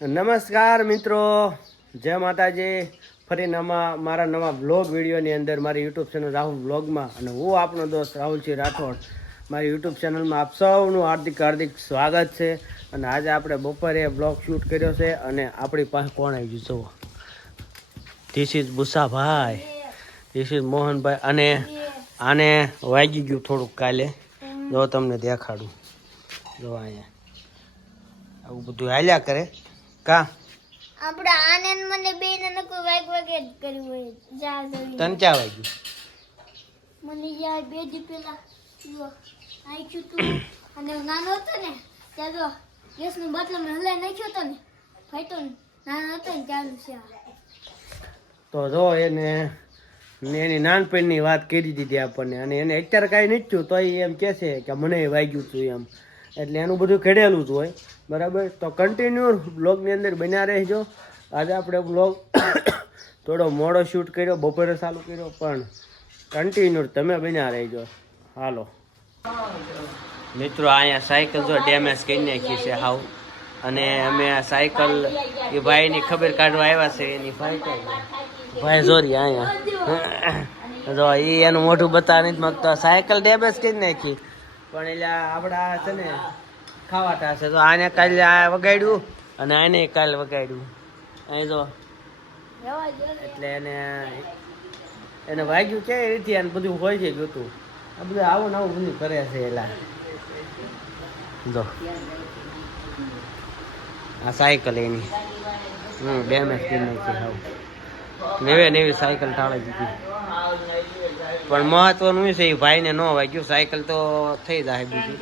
નમસ્કાર મિત્રો, જય માતાજી. ફરી મારા નવા બ્લોગ વિડીયોની અંદર મારી યુટ્યુબ ચેનલ રાહુલ બ્લોગમાં અને હું આપણો દોસ્ત રાહુલસિંહ રાઠોડ મારી યુટ્યુબ ચેનલમાં આપ સૌનું હાર્દિક સ્વાગત છે. અને આજે આપણે બપોરે બ્લોગ શૂટ કર્યો છે અને આપણી પાસે કોણ આવી ગયું જુઓ. This is Busabhai, this is Mohanbhai. અને આને વાગી ગયું થોડુંક કાલે, જો તમને દેખાડું. જો અહીંયા આવું બધું હાલ્યા કરે કા આપડા આનંદ મને બે ને નકો વાગ જ કર્યું હોય જા જોઈ તને ચા વાગ્યું મને યાર બે દી પેલા જો આઈ છું તું અને નાનો હતો ને ત્યારે ગેસ નો બાટલો મે હલાઈ નાખ્યો તો ને ફાઈટો નાનો હતો ને ચાલુ છે. તો જો એને એની નાનપણની વાત કરી દીધી આપણને, અને એને અત્યારે કાંઈ નથી થયું તો એમ કહે છે કે મને વાગ્યું હતું એમ. એટલે એનું બધું ખેડેલું જ હોય બરાબર. તો કન્ટિન્યુ બ્લોગની અંદર બન્યા રહેજો. આજે આપણે બ્લોગ થોડો મોડો શૂટ કર્યો, બપોરે ચાલુ કર્યો, પણ કન્ટિન્યુ તમે બન્યા રહેજો. હાલો મિત્રો, અહીંયા સાયકલ જો ડેમેજ કરી નાખી છે હાવ. અને અમે આ સાયકલ એ ભાઈની ખબર કાઢવા આવ્યા છે. એની ભાઈ જોરી અહીંયા જો એ એનું મોઢું બતાવવા નથી માગતો. સાયકલ ડેમેજ કરી નાખી, પણ એટલે આપડા છે ને ખાવાતા છે. તો આને કાલે આ વગાડ્યું અને આને કાલે વગાડ્યું અહીં જો. એટલે એને વાગ્યું કે રીતે આને બધું હોય છે જોતું. આ બધું આવું નવું બધું કરે છે. એલા જો આ સાયકલ એની ડેમેજ કરી નાખી હાવ. નવી સાયકલ ટાળી દીધી. પણ મહત્વનું છે એ ભાઈને ન વાગ્યું. સાયકલ તો થઈ જાય બીજી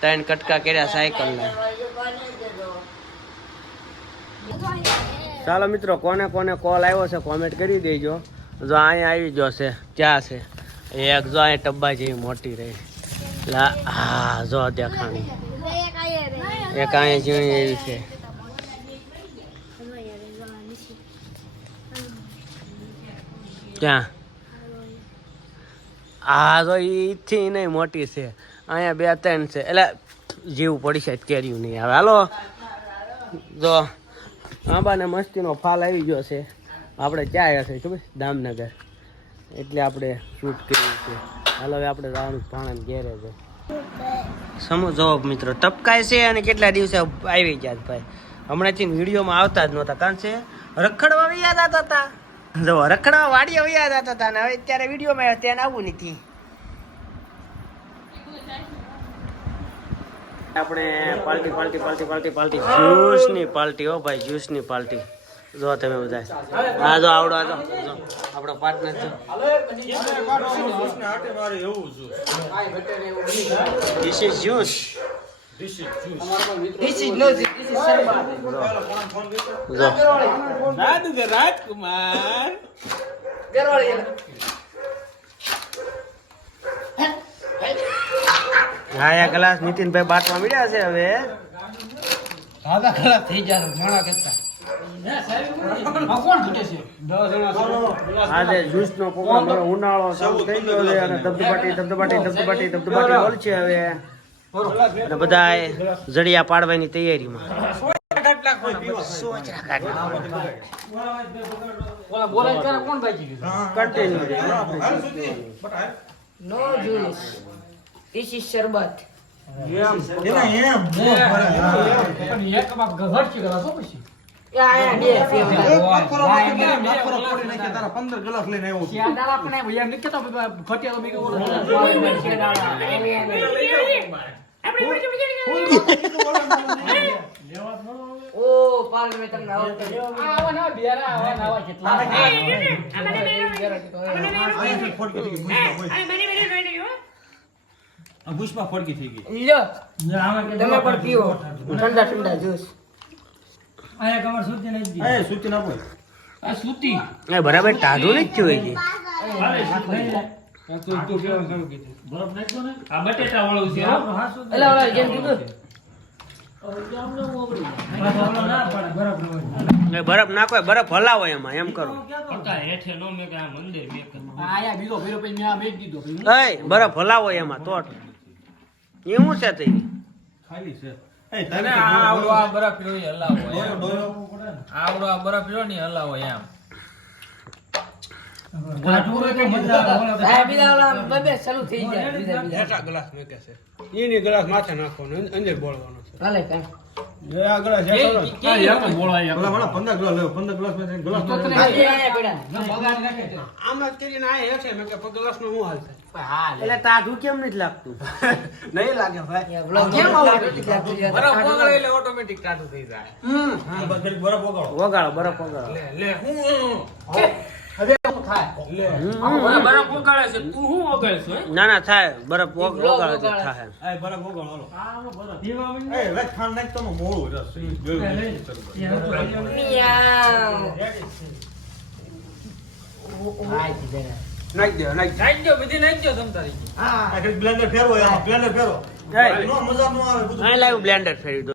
3 કટકા કર્યા સાયકલને. ચાલો મિત્રો, કોને કોને કોલ આવ્યો છે કોમેન્ટ કરી દેજો. જો અહીંયા આવી ગયો છે. ક્યાં છે એક જો અહીંયા ટબ્બા જેવી મોટી રહી. હા જો દેખાણી એક અહીંયા ઝીણી એવી છે. ક્યાં આ જો ઈથી નહીં મોટી છે. અહીંયા 2-3 છે. એટલે જીવ પડી છે કેર્યું નહીં આવે. હાલો જો આંબાને મસ્તીનો ફાલ આવી ગયો છે. આપણે ક્યાં આવ્યા છે ખબર? દામનગર. એટલે આપણે શૂટ કર્યું છે. હાલો હવે આપણે જવાનું ભાણા ઘેરે છે. સમજો મિત્રો, તપકાય છે અને કેટલા દિવસે આવી ગયા ભાઈ. હમણાંથી વિડીયોમાં આવતા જ નહોતા, કારણ છે રખડવા યાદ આવતા હતા. જો રખડવા વાડીઓ યાદ આવતા હતા ને હવે અત્યારે વિડીયોમાં આવ્યા ત્યાં આવું નથી. આપણે પાર્ટી જ્યુસની પાર્ટી. હો ભાઈ, જ્યુસની પાર્ટી. જો તમે બધા હા જો આવડો જો આપણો પાર્ટનર છે. This is juice. This is no this is રાજકુમાર. હા યા ગ્લાસ નીતિનભાઈ બાટવા મળ્યા છે હવે. દાદા ખરાબ થઈ જાય ઘણા કરતા. આજે જ્યુસ નો પ્રોગ્રામ ઉનાળો ચાલુ થઈ ગયો છે અને ધબધબાટી બોલ છે હવે. અને બધા જડિયા પાડવાની તૈયારીમાં. નો જ્યુસ, ધીસ ઇઝ શરબત. પુષ્પા ફડકી થઈ ગઈ. તમે પણ પીવો ઠંડા જ્યુસ. બરાબર ટાઢું નથી થયું હજી. બરફ નાખો, બરફ હલાવો એમાં, એમ કરો. બરફ હલાવો એમાં તો એવું છે. ખાલી છે અને આવડો આ બરફ રહ્યો એ હલાવો એમ. આવડો આ બરફ રહ્યો ને એ હલાવો એમ. આ બીજા ઓલા બબે ચાલુ થઈ જાય બીજા એટા ગ્લાસ મૂકે છે ઈની ગ્લાસ માથે નાખવાનો અંદર બોળવાનો છે હાલે કાઈ આ ગ્લાસ કે- કે- આયા પડ્યા આમ જ કરીને આ હે છે મેં કે ગ્લાસ નો હું હાલ છે એટલે તાઢું કેમ નથી લાગતું નહીં લાગે ભાઈ કેમ આવું બરફ ઓગળે એટલે ઓટોમેટિક ટાટું થઈ જાય. વગાડો બરફ વગાડો લે લે હું હમ. બરફ ઓગળે છે તું શું ઓગળે છે? ના ના થાય બરફ વગાડો તો થાય નાખી દે નાખી નાખી દો બધી નાખી દો તમ તારી. અહીં લાવ્યું બ્લેન્ડર ફેરવી દો